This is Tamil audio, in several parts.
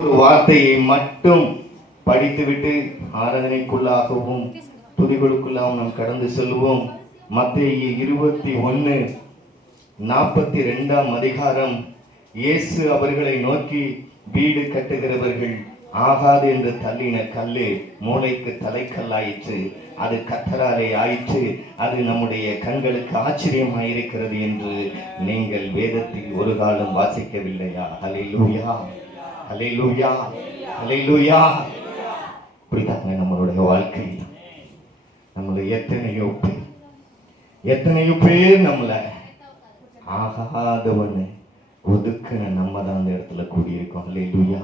ஒரு வார்த்தையை மட்டும் படித்துவிட்டு ஆராதனைக்குள்ளாகவும் துதிகளுக்குள்ளாகவும் நாம் கடந்து செல்வோம். மத்தேயு 21:42 அதிகாரம். இயேசு அவர்களை நோக்கி, வீடு கட்டுகிறவர்கள் ஆகாது என்று தள்ளின கல்லு மூளைக்கு தலைக்கல்லாயிற்று, அது கர்த்தராலே ஆயிற்று, அது நம்முடைய கண்களுக்கு ஆச்சரியமாயிருக்கிறது என்று நீங்கள் வேதத்தில் ஒரு காலம் வாசிக்கவில்லையா? ஹல்லேலூயா, ஹல்லேலூயா, ஹல்லேலூயா. இப்படிதாங்க நம்மளுடைய வாழ்க்கை. நம்மளை எத்தனையோ பேர் நம்மளை ஆகாதவன்னு ஒதுக்குன நம்ம தான் அந்த இடத்துல கூடியிருக்கோம். ஹல்லேலூயா.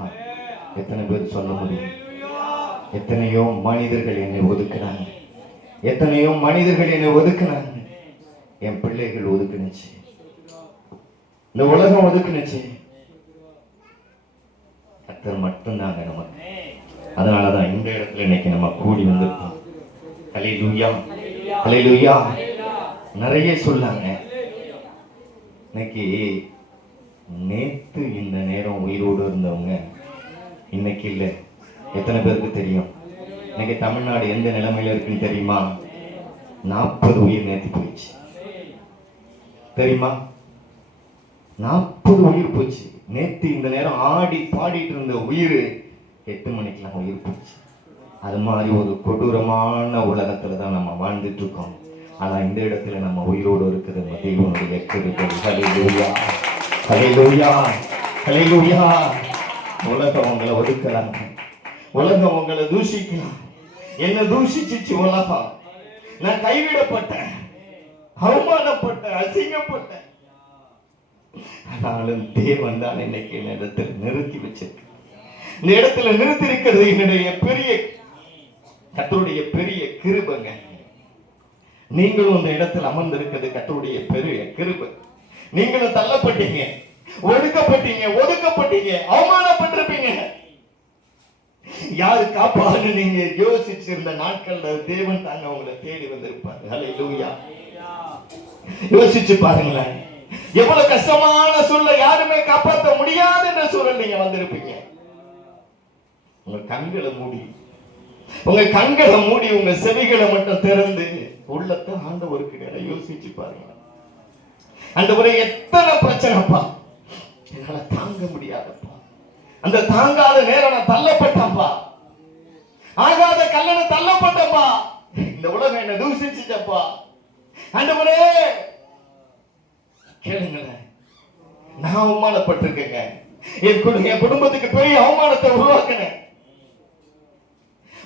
எத்தனை பேர் சொல்ல முடியும்? எத்தனையோ மனிதர்கள் என்னை ஒதுக்குனாங்க, எத்தனையோ மனிதர்கள் என்னை ஒதுக்குனாங்க. என் பிள்ளைகள் ஒதுக்குனுச்சு, இந்த உலகம் ஒதுக்குனுச்சு, கர்த்தர் மட்டும்தாங்க நமக்கு. அதனாலதான் இந்த இடத்துல இன்னைக்கு நம்ம கூடி வந்திருக்கோம். ஹல்லேலூயா, ஹல்லேலூயா. நிறைய சொல்லாங்க. இன்னைக்கு நேத்து இந்த நேரம் உயிரோடு இருந்தவங்க இன்னைக்கு இல்லை. எத்தனை பேருக்கு தெரியும்? இன்னைக்கு தமிழ்நாடு எந்த நிலைமையில இருக்குன்னு தெரியுமா? 40 உயிர் நேத்து போயிடுச்சு. தெரியுமா? 40 உயிர் போச்சு. நேத்து இந்த நேரம் ஆடி பாடிட்டு இருந்த உயிர் 8 மணிக்கெல்லாம் உயிர் போச்சு. அது மாதிரி ஒரு கொடூரமான உலகத்துல தான் நம்ம வாழ்ந்துட்டு இருக்கோம். ஆனா இந்த இடத்துல நம்ம உயிரோடு இருக்கிற தேவனுடைய கிருபை. ஹல்லேலூயா, ஹல்லேலூயா, ஹல்லேலூயா. உலகம் உங்களை ஒதுக்குறாங்க, உலகம் உங்களை தூஷிக்கலாம். என்ன தூஷிச்சிச்சு உலகம். நான் கைவிடப்பட்டேன், அவமானப்பட்டேன், அசிங்கப்பட்டேன். ஆனாலும் தேவன் தான் இன்னைக்கு இந்த இடத்துல நிறுத்தி வச்சிருக்கு. இந்த இடத்துல நிறுத்தி இருக்கிறது என்னுடைய பெரிய கர்த்தருடைய பெரிய கிருபைங்க. நீங்களும் இந்த இடத்துல அமர்ந்திருக்கிறது கர்த்தருடைய பெரிய கிருபை. நீங்களும் தள்ளப்பட்டீங்க, ஒடுக்கப்பட்டீங்க, ஒதுக்கப்பட்டீங்க, அவமானப்பட்டிருப்பீங்க. யாரு காப்பான்னு நீங்க யோசிச்சிருந்த நாட்கள்ல தேவன் தாங்க உங்களை தேடி வந்திருப்பாரு. ஹல்லேலூயா. யோசிச்சு பாருங்களேன், எவ்வளவு கஷ்டமான சூழ்நிலை, யாருமே காப்பாற்ற முடியாது என்ற சூழல் நீங்க வந்திருப்பீங்க. உங்க கண்களை மூடி, உங்க செவிகளை மட்டும் திறந்து உள்ளத்தை ஆண்டவருக்கு நேரா யோசிச்சு பாருங்க. ஆண்டவரே, எத்தனை பிரச்சனைப்பா, என்னால தாங்க முடியாதப்பா. அந்த தாங்காத நேரம் நான் தள்ளப்பட்டப்பா, ஆகாத கல்லணை தள்ளப்பட்டப்பா. இந்த உலகம் என்ன தூஷிச்சுச்சப்பா. ஆண்டவரே கேளுங்களேன், நான் அவமானப்பட்டிருக்கேங்க. என் குடும்பத்துக்கு பெரிய அவமானத்தை உருவாக்கினேன்.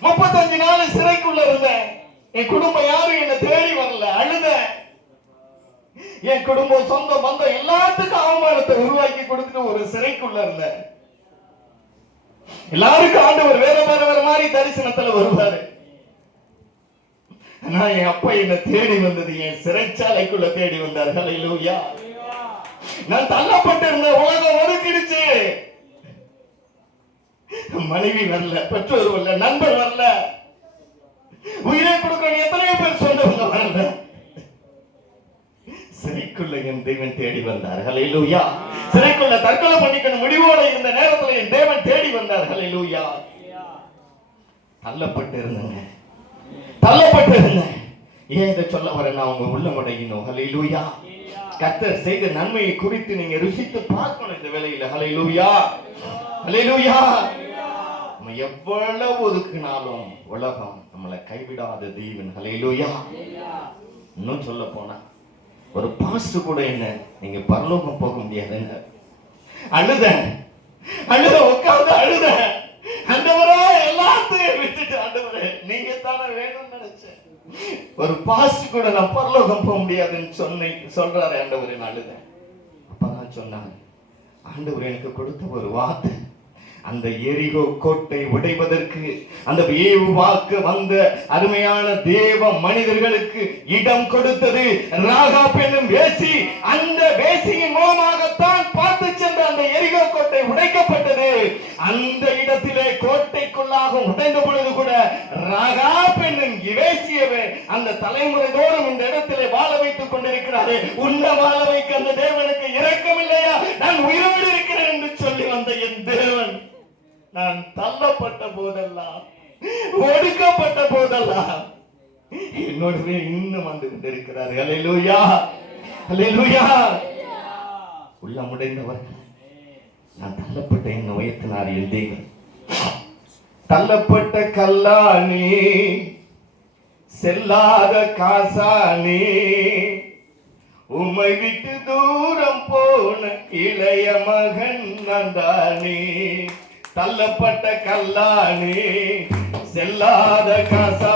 35 நாள் சிறைக்குள்ள இருந்தேன். என் குடும்பம் யாரும் என்ன தேடி வரல, அழுத. என் குடும்பம், சொந்த பந்தம் எல்லாத்துக்கும் அவமானத்தை உருவாக்கி கொடுத்துட்டு ஒரு சிறைக்குள்ள இருந்தேன். எல்லாருக்கும் ஆண்டவர் வேற மாதிரி தரிசனத்துல வருவாரு. ஆனா என் அப்பா என்ன தேடி வந்தது என் சிறைச்சாலைக்குள்ள தேடி வந்தார். ஹல்லேலூயா. நான் தள்ளப்பட்டு இருந்த உலகம் ஒதுக்கிடுச்சு. மனைவி வரல, பெற்றோர் வரல, நண்பர் வரல, உயிரை கொடுக்க எத்தனையோ பேர் சொன்னவங்க வரல. சிறைக்குள்ள என் தேவன் தேடி வந்தார். ஹல்லேலூயா. சிறைக்குள்ள தற்கொலை பண்ணிக்கணும் முடிவோட இருந்த நேரத்துல என் தேவன் தேடி வந்தார். ஹல்லேலூயா. தள்ளப்பட்டு இருந்தேன். ஏன் இதை சொல்ல வரேன்னா, அவங்க உள்ள முடையணும். ஹல்லேலூயா. கர்த்தர் செய்த நன்மையை குறித்து நீங்க ருசித்து பார்க்கணும் இந்த வேளையில. ஹல்லேலூயா, ஹல்லேலூயா. நம்ம எவ்வளவு ஒதுக்குனாலும் உலகம் நம்மளை கைவிடாத தேவன். ஹல்லேலூயா. இன்னும் சொல்ல போனா, ஒரு பாஸ்டர் கூட என்ன நீங்க பரலோகம் போக முடியாதுங்க. அழுத உட்கார்ந்து அழுத. ஆண்டவரே, எல்லாத்தையும் விட்டுட்டு, ஆண்டவரே நீங்க தானே வேணும்னு நினைச்சேன். ஒரு பாஸ்டர் கூட நான் பரலோகம் போக முடியாதுன்னு சொல்றாரு ஆண்டவரே. அழுத. அப்பதான் சொன்னாங்க, ஆண்டவர் எனக்கு கொடுத்த ஒரு வார்த்தை, அந்த எரிகோ கோட்டை உடைவதற்கு அந்த ஏவுவாக்கு வந்த அருமையான தேவ மனிதர்களுக்கு இடம் கொடுத்தது ராகாப் என்னும் வேசி. அந்த வேசியின் மூலமாகத்தான் பார்த்து சென்ற அந்த எரிகோ கோட்டை உடைக்கப்பட்டது. அந்த இடத்திலே கோட்டைக்குள்ளாக உடைந்த பொழுது கூட ராகாப் என்னும் வேசியவே அந்த தலைமுறை தோறும் இந்த இடத்திலே வாழ வைத்துக் கொண்டிருக்கிறாரு. உன்னை வாழ வைக்க அந்த தேவனுக்கு இரக்கம் இல்லையா? நான் உயிரோடு இருக்கிறேன் என்று சொல்லி வந்த என் தேவன் நான் தள்ளப்பட்ட போதெல்லாம், ஒடுக்கப்பட்ட போதெல்லாம் என்னோடவே இன்னும் வந்து கொண்டிருக்கிறார். ஹல்லேலூயா, ஹல்லேலூயா. உள்ளமுடைந்தவர்கள், நான் தள்ளப்பட்ட என்ன உயர்த்தினார் என் தேவன். தள்ளப்பட்ட கல்லானே, செல்லாத காசானே, உம்மை விட்டு தூரம் போன இளைய மகன் நந்தானே. தள்ளப்பட்ட கல்லானே, செல்லாத காசா